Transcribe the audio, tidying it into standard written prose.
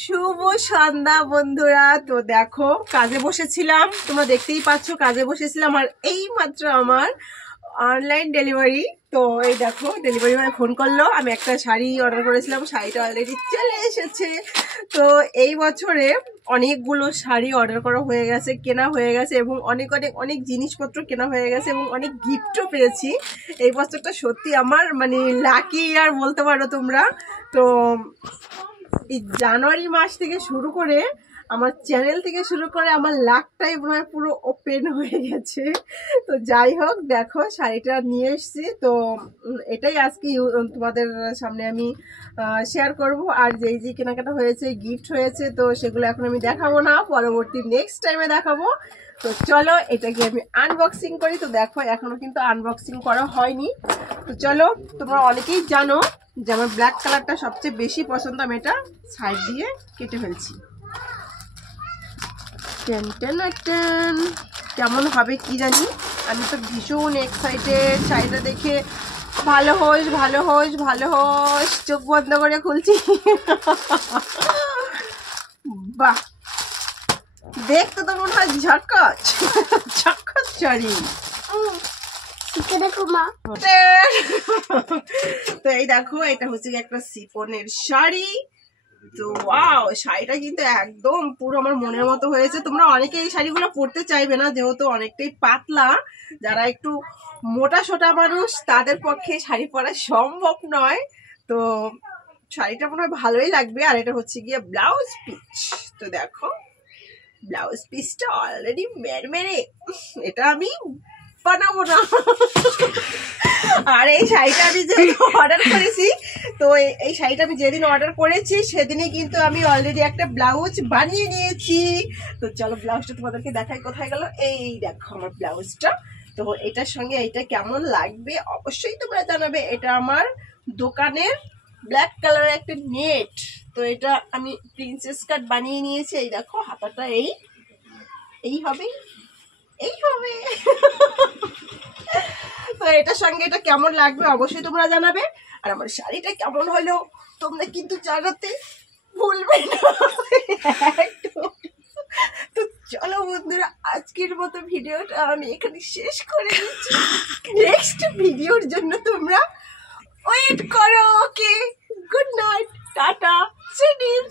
শুভ সন্ধ্যা বন্ধুরা। তো দেখো কাজে বসেছিলাম, তোমরা দেখতেই পাচ্ছ কাজে বসেছিলাম, আর এই মাত্র আমার অনলাইন ডেলিভারি। তো এই দেখো ডেলিভারি বয় ফোন করলো, আমি একটা শাড়ি অর্ডার করেছিলাম, শাড়িটা অলরেডি চলে এসেছে। তো এই বছরে অনেকগুলো শাড়ি অর্ডার করা হয়ে গেছে, কেনা হয়ে গেছে, এবং অনেক অনেক অনেক জিনিসপত্র কেনা হয়ে গেছে, এবং অনেক গিফটও পেয়েছি। এই বছরটা সত্যি আমার মানে লাকি ইয়ার বলতে পারো তোমরা। তো এই জানুয়ারি মাস থেকে শুরু করে আমার চ্যানেল থেকে শুরু করে আমার লাকটাই মনে হয় পুরো ওপেন হয়ে গেছে। তো যাই হোক, দেখো শাড়িটা নিয়ে এসেছি। তো এটাই আজকে তোমাদের সামনে আমি শেয়ার করব। আর যেই যে কেনাকাটা হয়েছে, গিফট হয়েছে, তো সেগুলো এখন আমি দেখাবো না, পরবর্তী নেক্সট টাইমে দেখাবো। তো চলো এটাকে আমি আনবক্সিং করি। তো দেখো এখনো কিন্তু আনবক্সিং করা হয়নি। তো চলো, তোমরা অনেকেই জানো যে আমার ব্ল্যাক কালারটা সবচেয়ে বেশি পছন্দ, আমি এটা সাইড দিয়ে কেটে ফেলছি। টেন টেন টেন, কেমন হবে কি জানি, আমি তো ভীষণ এক্সাইটেড শাড়িটা দেখে। ভালো হোস ভালো হোস ভালো হোস, চোখ বন্ধ করে খুলছি। বাহ, দেখতে তো মনে হয় ঝকঝক ঝকঝক শাড়ি। তো এই দেখো, এটা হচ্ছে একটা সিফনের শাড়ি। তো ওয়াও, শাড়িটা কিন্তু একদম পুরো আমার মনের মতো হয়েছে। তোমরা অনেকে এই শাড়িগুলো পরতে চাইবে না, যেহেতু অনেকটাই পাতলা। যারা একটু মোটা সোটা মানুষ তাদের পক্ষে শাড়ি পরা সম্ভব নয়। তো শাড়িটা মনে হয় ভালোই লাগবে। আর এটা হচ্ছে গিয়ে ব্লাউজ পিস। তো দেখো ব্লাউজ পিসটা অলরেডি মেরে, এটা আমি বানাবো না। আর এই শাড়িটা আমি যেদিন অর্ডার করেছি, তো এই শাড়িটা আমি যেদিন অর্ডার করেছি সেদিনই কিন্তু আমি অলরেডি একটা ব্লাউজ বানিয়ে নিয়েছি। তো চলো ব্লাউজটা তোমাদেরকে দেখাই, কোথায় গেল, এই দেখো আমার ব্লাউজটা। তো এটার সঙ্গে এটা কেমন লাগবে অবশ্যই তোমরা জানাবে। এটা আমার দোকানের ব্ল্যাক কালারের একটা নেট। তো এটা আমি প্রিন্সেস কাট বানিয়ে নিয়েছি। এই দেখো হাতাটা এই হবে, এই হবে। তো এটার সঙ্গে এটা কেমন লাগবে অবশ্যই তোমরা জানাবে। আর আমার শাড়িটা কেমন হলো তোমরা কিন্তু জানাতে ভুলবে না। তো চলো বন্ধুরা, আজকের মতো ভিডিওটা আমি এখানে শেষ করে দিচ্ছি। নেক্সট ভিডিওর জন্য তোমরা ওয়েট করো। ওকে, গুড নাইট, টাটা, সিডিস।